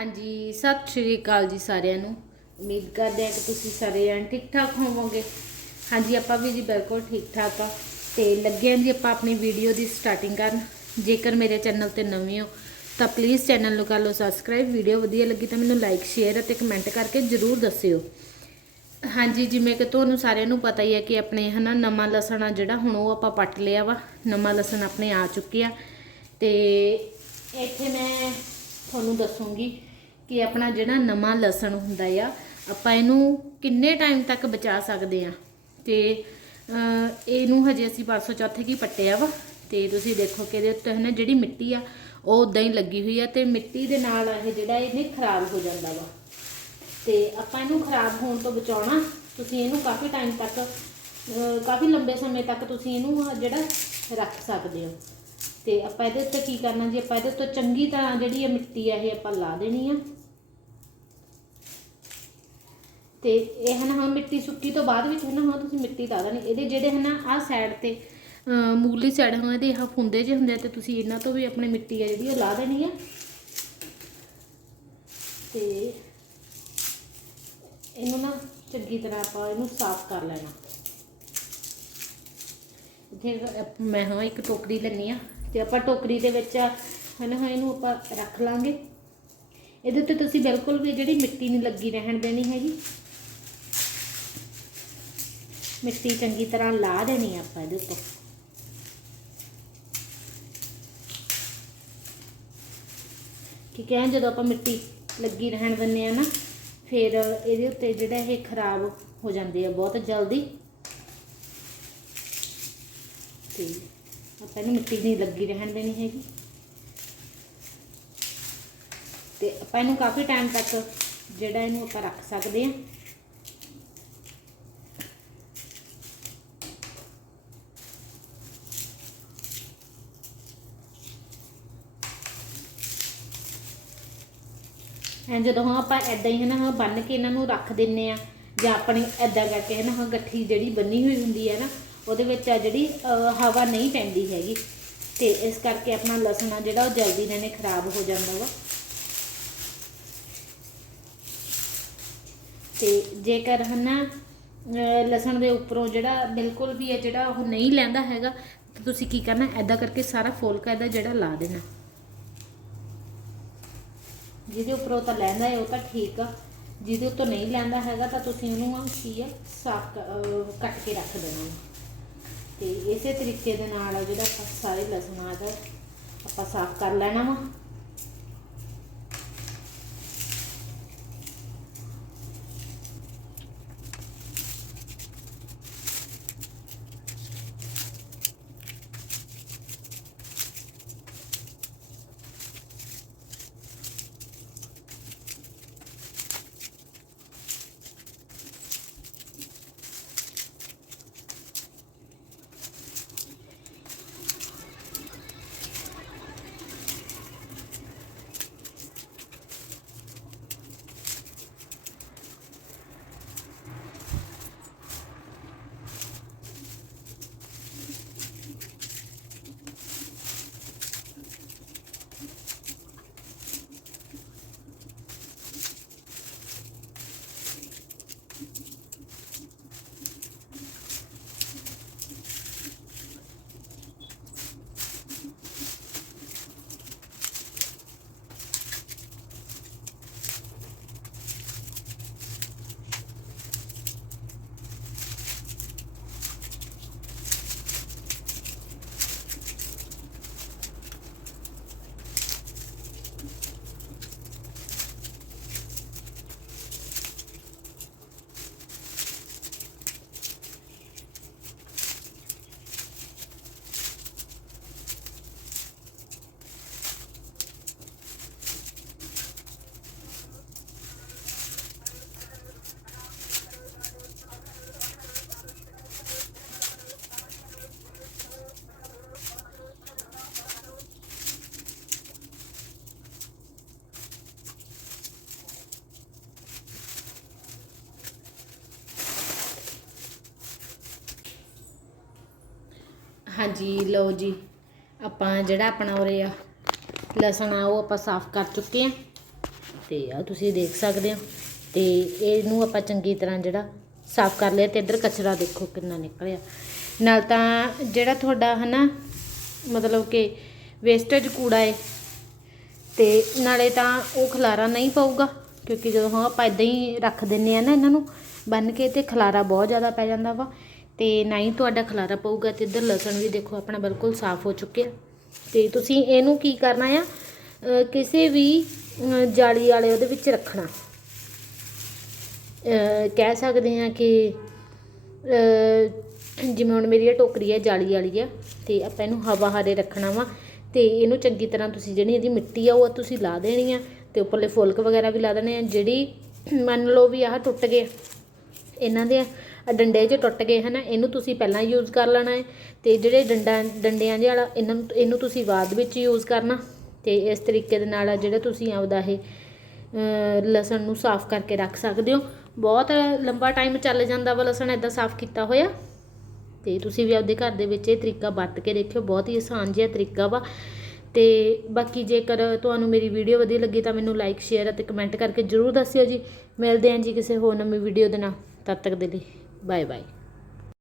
ਹਾਂਜੀ, ਸਤਿ ਸ਼੍ਰੀ ਅਕਾਲ ਜੀ ਸਾਰਿਆਂ ਨੂੰ। ਉਮੀਦ ਕਰਦੇ ਹਾਂ ਕਿ ਤੁਸੀਂ ਸਾਰੇ ਜਣ ਠੀਕ ਠਾਕ ਹੋਵੋਗੇ। ਹਾਂਜੀ, ਆਪਾਂ ਵੀ ਜੀ ਬਿਲਕੁਲ ਠੀਕ ਠਾਕ ਆ। ਤੇ ਲੱਗੇ ਹਾਂ ਜੀ ਆਪਾਂ ਆਪਣੀ ਵੀਡੀਓ ਦੀ ਸਟਾਰਟਿੰਗ ਕਰਨ। ਜੇਕਰ ਮੇਰੇ ਚੈਨਲ ਤੇ ਨਵੇਂ ਹੋ, ਤਾਂ ਪਲੀਜ਼ ਚੈਨਲ ਨੂੰ ਕਰ ਲਓ ਸਬਸਕ੍ਰਾਈਬ ਵੀਡੀਓ ਵਧੀਆ ਲੱਗੀ ਤਾਂ ਮੈਨੂੰ ਲਾਈਕ ਸ਼ੇਅਰ ਅਤੇ ਕਮੈਂਟ ਕਰਕੇ ਜਰੂਰ ਦੱਸਿਓ। ਹਾਂਜੀ, ਜਿਵੇਂ ਕਿ ਤੁਹਾਨੂੰ ਸਾਰਿਆਂ ਨੂੰ ਪਤਾ ਹੀ ਹੈ ਕਿ ਆਪਣੇ ਹਨਾ ਨਵਾਂ ਲਸਣ ਆ ਜਿਹੜਾ, ਹੁਣ ਉਹ ਆਪਾਂ ਪੱਟ ਲਿਆ ਵਾ। ਨਵਾਂ ਲਸਣ ਆਪਣੇ ਆ ਚੁੱਕਿਆ ਤੇ ਇੱਥੇ ਮੈਂ ਤੁਹਾਨੂੰ ਦੱਸੂਗੀ ਕਿ ਆਪਣਾ ਜਿਹੜਾ ਨਵਾਂ ਲਸਣ ਹੁੰਦਾ ਆ, ਆਪਾਂ ਇਹਨੂੰ ਕਿੰਨੇ ਟਾਈਮ ਤੱਕ ਬਚਾ ਸਕਦੇ ਆ? ਤੇ ਇਹਨੂੰ ਹਜੇ ਅਸੀਂ ਪਰਸੋਂ ਚੌਥੇ ਕੀ ਪੱਟਿਆ ਵਾ? ਤੇ ਤੁਸੀਂ ਦੇਖੋ ਕਿ ਇਹਦੇ ਉੱਤੇ ਹਨਾ ਜਿਹੜੀ ਮਿੱਟੀ ਆ, ਉਹ ਉਦਾਂ ਹੀ ਲੱਗੀ ਹੋਈ ਆ ਤੇ ਮਿੱਟੀ ਦੇ ਨਾਲ ਇਹ ਜਿਹੜਾ ਇਹਨੇ ਖਰਾਬ ਹੋ ਜਾਂਦਾ ਵਾ। ਤੇ ਆਪਾਂ ਇਹਨੂੰ ਖਰਾਬ ਹੋਣ ਤੋਂ ਬਚਾਉਣਾ, ਤੁਸੀਂ ਇਹਨੂੰ ਕਾਫੀ ਟਾਈਮ ਤੱਕ ਕਾਫੀ ਲੰਬੇ ਸਮੇਂ ਤੱਕ ਤੁਸੀਂ ਇਹਨੂੰ ਜਿਹੜਾ ਰੱਖ ਸਕਦੇ ਹੋ। ਤੇ ਆਪਾਂ ਇਹਦੇ ਉੱਤੇ ਕੀ ਕਰਨਾ ਜੀ, ਆਪਾਂ ਇਹਦੇ ਉੱਤੇ ਚੰਗੀ ਤਰ੍ਹਾਂ ਜਿਹੜੀ ਇਹ ਮਿੱਟੀ ਆ, ਇਹ ਆਪਾਂ ਲਾ ਦੇਣੀ ਆ। ਤੇ ਇਹ ਹਨ ਹਾਂ ਮਿੱਟੀ ਸੁੱਕੀ ਤੋਂ ਬਾਅਦ ਵਿੱਚ ਹਨਾ ਹਾਂ ਤੁਸੀਂ ਮਿੱਟੀ ਲਾ ਦੇਣੀ ਇਹਦੇ ਜਿਹੜੇ ਹਨਾ ਆਹ ਸਾਈਡ ਤੇ ਮੂਲੀ ਸਾਈਡ ਹਾਂ ਇਹਦੇ ਆਹ ਫੁੰਦੇ ਜਿਹੇ ਹੁੰਦੇ ਆ ਤੇ ਤੁਸੀਂ ਇਹਨਾਂ ਤੋਂ ਵੀ ਆਪਣੀ ਮਿੱਟੀ ਆ ਜਿਹੜੀ ਉਹ ਲਾ ਦੇਣੀ ਆ। ਤੇ ਇਹਨੂੰ ਨਾ ਚੰਗੀ ਤਰ੍ਹਾਂ ਆਪਾਂ ਇਹਨੂੰ ਸਾਫ਼ ਕਰ ਲੈਣਾ। ਇੱਥੇ ਮੈਂ ਹਾਂ ਇੱਕ ਟੋਕਰੀ ਲੈਣੀ ਆ ਤੇ ਆਪਾਂ ਟੋਕਰੀ ਦੇ ਵਿੱਚ ਹਨਾ ਹਾਂ ਇਹਨੂੰ ਆਪਾਂ ਰੱਖ ਲਾਂਗੇ। ਇਹਦੇ ਉੱਤੇ ਤੁਸੀਂ ਬਿਲਕੁਲ ਵੀ ਜਿਹੜੀ ਮਿੱਟੀ ਨਹੀਂ ਲੱਗੀ ਰਹਿਣ ਦੇਣੀ ਹੈਗੀ। ਮਿੱਟੀ ਚੰਗੀ ਤਰ੍ਹਾਂ ਲਾ ਦੇਣੀ ਆ ਆਪਾਂ ਇਹਦੇ ਉੱਤੇ ਠੀਕ ਹੈ ਜਦੋਂ ਆਪਾਂ ਮਿੱਟੀ ਲੱਗੀ ਰਹਿਣ ਦਿੰਦੇ ਆ ਨਾ, ਫਿਰ ਇਹਦੇ ਉੱਤੇ ਜਿਹੜਾ ਇਹ ਖਰਾਬ ਹੋ ਜਾਂਦੇ ਆ, ਬਹੁਤ ਜਲਦੀ। ਤੇ ਆਪਾਂ ਇਹਨੂੰ ਮਿੱਟੀ ਨਹੀਂ ਲੱਗੀ ਰਹਿਣ ਦੇਣੀ ਹੈਗੀ। ਤੇ ਆਪਾਂ ਇਹਨੂੰ ਕਾਫੀ ਟਾਈਮ ਤੱਕ ਜਿਹੜਾ ਇਹਨੂੰ ਆਪਾਂ ਰੱਖ ਸਕਦੇ ਹਾਂ ਐਂ ਜਦੋਂ ਹਾਂ ਆਪਾਂ ਐਦਾਂ ਹੀ ਹੈ ਨਾ ਹਾਂ ਬੰਨ ਕੇ ਇਹਨਾਂ ਨੂੰ ਰੱਖ ਦਿੰਨੇ ਆ ਜਾਂ ਆਪਣੀ ਐਦਾਂ ਕਰਕੇ ਹੈ ਨਾ ਹਾਂ ਗੱਠੀ ਜਿਹੜੀ ਬੰਨੀ ਹੋਈ ਹੁੰਦੀ ਹੈ ਨਾ ਉਹਦੇ ਵਿੱਚ ਆ ਜਿਹੜੀ ਹਵਾ ਨਹੀਂ ਪੈਂਦੀ ਹੈਗੀ। ਤੇ ਇਸ ਕਰਕੇ ਆਪਣਾ ਲਸਣ ਆ ਜਿਹੜਾ ਉਹ ਜਲਦੀ ਨਾਲ ਨੇ ਖਰਾਬ ਹੋ ਜਾਂਦਾ ਵਾ। ਤੇ ਜੇਕਰ ਹਨਾ ਅਹ, ਲਸਣ ਦੇ ਉੱਪਰੋਂ ਜਿਹੜਾ ਬਿਲਕੁਲ ਵੀ ਹੈ ਜਿਹੜਾ ਉਹ ਨਹੀਂ ਲੈਂਦਾ ਹੈਗਾ ਤਾਂ ਤੁਸੀਂ ਕੀ ਕਰਨਾ ਐਦਾਂ ਕਰਕੇ ਸਾਰਾ ਫੋਲਕਾ ਇਹਦਾ ਜਿਹੜਾ ਲਾ ਦੇਣਾ। ਜਿਹਦੇ ਉੱਪਰੋਂ ਤਾਂ ਲੈਂਦਾ ਹੈ, ਉਹ ਤਾਂ ਠੀਕ ਆ ਜਿਹਦੇ ਉੱਤੋਂ ਨਹੀਂ ਲੈਂਦਾ ਹੈਗਾ ਤਾਂ ਤੁਸੀਂ ਉਹਨੂੰ ਆ ਕੀ ਆ ਸਾਫ਼ ਕੱਟ ਕੇ ਰੱਖ ਦੇਣਾ ਵਾ। ਤੇ ਇਸੇ ਤਰੀਕੇ ਦੇ ਨਾਲ ਜਿਹੜਾ ਸਾਰੇ ਲਸਣ ਆ ਦਾ ਆਪਾਂ ਸਾਫ਼ ਕਰ ਲੈਣਾ ਵਾ ਹਾਂਜੀ, ਲਓ ਜੀ। ਆਪਾਂ ਜਿਹੜਾ ਆਪਣਾ ਉਰੇ ਆ, ਲਸਣ ਆ, ਉਹ ਆਪਾਂ ਸਾਫ਼ ਕਰ ਚੁੱਕੇ ਆ। ਤੇ ਆ ਤੁਸੀਂ ਦੇਖ ਸਕਦੇ ਹੋ। ਤੇ ਇਹਨੂੰ ਆਪਾਂ ਚੰਗੀ ਤਰ੍ਹਾਂ ਜਿਹੜਾ ਸਾਫ਼ ਕਰ ਲਿਆ ਤੇ ਇੱਧਰ ਕਚਰਾ ਦੇਖੋ ਕਿੰਨਾ ਨਿਕਲਿਆ। ਨਾਲ ਤਾਂ ਜਿਹੜਾ ਤੁਹਾਡਾ ਹਨਾ, ਮਤਲਬ ਕਿ ਵੇਸਟੇਜ ਕੂੜਾ ਹੈ ਤੇ ਨਾਲੇ ਤਾਂ ਉਹ ਖਲਾਰਾ ਨਹੀਂ ਪਊਗਾ, ਕਿਉਂਕਿ ਜਦੋਂ ਹਾਂ ਆਪਾਂ ਇਦਾਂ ਹੀ ਰੱਖ ਦਿੰਨੇ ਆ ਨਾ ਇਹਨਾਂ ਨੂੰ ਬੰਨ ਕੇ ਤੇ ਖਲਾਰਾ ਬਹੁਤ ਜ਼ਿਆਦਾ ਪੈ ਜਾਂਦਾ ਵਾ। ਤੇ ਨਾ ਹੀ ਤੁਹਾਡਾ ਖਲਾਰਾ ਪਊਗਾ ਤੇ ਇੱਧਰ ਲਸਣ ਵੀ ਦੇਖੋ ਆਪਣਾ ਬਿਲਕੁਲ ਸਾਫ਼ ਹੋ ਚੁੱਕਿਆ। ਤੇ ਤੁਸੀਂ ਇਹਨੂੰ ਕੀ ਕਰਨਾ ਆ? ਕਿਸੇ ਵੀ ਜਾਲੀ ਵਾਲੇ ਉਹਦੇ ਵਿੱਚ ਰੱਖਣਾ। ਕਹਿ ਸਕਦੇ ਆ ਕਿ ਜਿਵੇਂ ਹੁਣ ਮੇਰੀ ਇਹ ਟੋਕਰੀ ਹੈ ਜਾਲੀ ਵਾਲੀ ਆ, ਤੇ ਆਪਾਂ ਇਹਨੂੰ ਹਵਾ ਹਾਰੇ ਰੱਖਣਾ ਵਾ, ਤੇ ਇਹਨੂੰ ਚੰਗੀ ਤਰ੍ਹਾਂ ਤੁਸੀਂ ਜਿਹੜੀ ਇਹਦੀ ਮਿੱਟੀ ਆ, ਉਹ ਤੁਸੀਂ ਲਾ ਦੇਣੀ ਆ, ਤੇ ਉੱਪਰਲੇ ਫੁਲਕ ਵਗੈਰਾ ਵੀ ਲਾ ਦੇਣੇ ਆ, ਜਿਹੜੀ ਮੰਨ ਲਓ ਵੀ ਆਹ ਟੁੱਟ ਗਏ, ਇਹਨਾਂ ਦੇ ਡੰਡੇ 'ਚ ਟੁੱਟ ਗਏ ਹਨਾ, ਇਹਨੂੰ ਤੁਸੀਂ ਪਹਿਲਾਂ ਯੂਜ਼ ਕਰ ਲੈਣਾ ਹੈ ਤੇ ਜਿਹੜੇ ਡੰਡਾ, ਡੰਡਿਆਂ ਜਿਹੇ ਵਾਲਾ, ਇਹਨਾਂ ਨੂੰ ਇਹਨੂੰ ਤੁਸੀਂ ਬਾਅਦ ਵਿੱਚ ਯੂਜ਼ ਕਰਨਾ ਤੇ ਇਸ ਤਰੀਕੇ ਦੇ ਨਾਲ ਜਿਹੜਾ ਤੁਸੀਂ ਆਪਦਾ ਇਹ ਲਸਣ ਨੂੰ ਸਾਫ਼ ਕਰਕੇ ਰੱਖ ਸਕਦੇ ਹੋ। ਬਹੁਤ ਲੰਬਾ ਟਾਈਮ ਚੱਲ ਜਾਂਦਾ ਵਾ ਲਸਣ ਇਦਾਂ ਸਾਫ਼ ਕੀਤਾ ਹੋਇਆ ਤੇ ਤੁਸੀਂ ਵੀ ਆਪਦੇ ਘਰ ਦੇ ਵਿੱਚ ਇਹ ਤਰੀਕਾ ਵਰਤ ਕੇ ਦੇਖਿਓ, ਬਹੁਤ ਹੀ ਆਸਾਨ ਜਿਹਾ ਤਰੀਕਾ ਵਾ। ਤੇ ਬਾਕੀ ਜੇਕਰ ਤੁਹਾਨੂੰ ਮੇਰੀ ਵੀਡੀਓ ਵਧੀਆ ਲੱਗੀ ਤਾਂ ਮੈਨੂੰ ਲਾਈਕ ਸ਼ੇਅਰ ਅਤੇ ਕਮੈਂਟ ਕਰਕੇ ਜਰੂਰ ਦੱਸਿਓ ਜੀ। ਮਿਲਦੇ ਹਾਂ ਜੀ ਕਿਸੇ ਹੋਰ ਨਵੀਂ ਵੀਡੀਓ ਦੇ ਨਾਲ, ਤਦ ਤੱਕ ਦੇ ਲਈ। bye bye